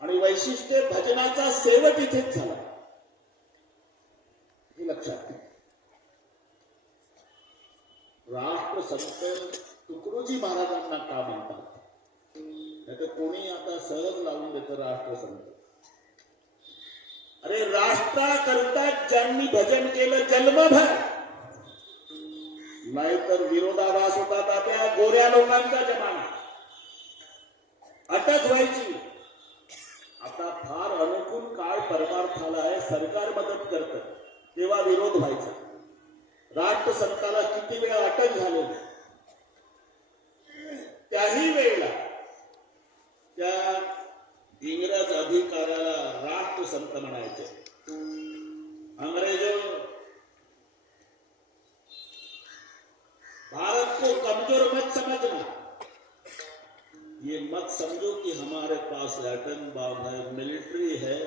आणि वैशिष्ट्य भजनाचा शेवट इथेच झाला. हे लक्षात राष्ट्र संत तुकडोजी महाराजांना का म्हणतात? नाही तर कोणी आता सहज लावून देत राष्ट्र संत अरे राष्ट्राकरता ज्यांनी भजन केलं जन्मभर. नाहीतर विरोधाभास होता त्या गोऱ्या लोकांचा परमार्थाला आहे, सरकार मदत करत. विरोध व्हायचा. राष्ट्रसंताला किती वेळा अटक त्या इंग्रज अधिकाऱ्याला राष्ट्रसंत म्हणायचे. अंग्रेजो, भारत को कमज़ोर मत समझना. ये मत समझो कि हमारे पास एटम बम है, मिलिट्री है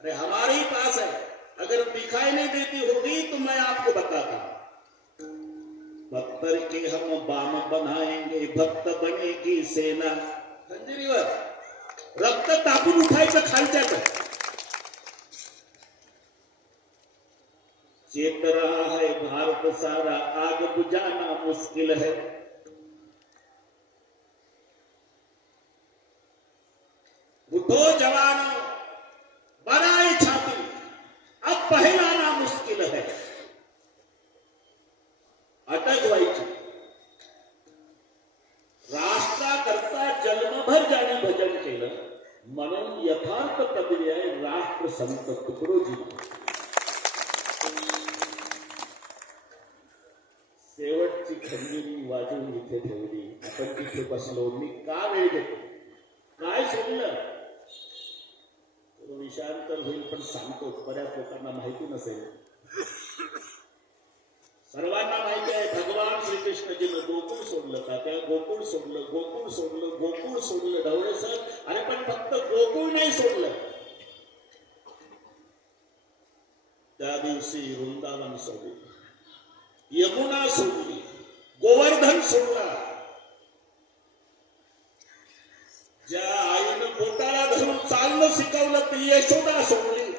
अरे हमारे ही पास है अगर दिखाई नहीं देती होगी तो मैं आपको बताता हूँ। भक्तर के हम बाम बनाएँगे भक्त बनेगी सेना। रक्त तापून उठायचं खालच्याच चेत रहा है भारत सारा आग बुझाना मुश्किल है। उठो जवानों बनाए छाती। अब पहलाना जन्मभर ज्याने भजन केलं म्हणून यथार्थ कबीर आहे, राष्ट्र संत तुकडोजी शेवटची खंजिरी वाजवून इथे ठेवली. आपण तिथे बसलो, मी का वेळ देतो? काय सोडलं? तो विषयांतर होईल, पण सांगतो, बऱ्याच लोकांना माहिती नसेल. सर्वांना माहिती आहे, भगवान श्रीकृष्णजीनं गोकुळ सोडलं का? त्या गोकुळ सोडलं गोकुळ सोडलं गोकुळ सोडलं, ढवळे सर अरे पण फक्त गोकुळ नाही सोडलं. त्या दिवशी वृंदावन सोडलं. यमुना सोडली. गोवर्धन सोडला. ज्या आईनं बोटाला धरून चालणं शिकवलं, ती यशोदा सोडली.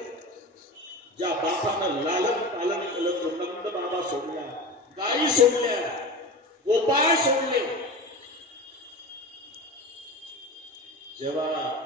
ज्या बापानं लालन पालन केलं तो नंद बाबा सोडला. गाई सोडल्या. गोपाळ सोडले. Lleva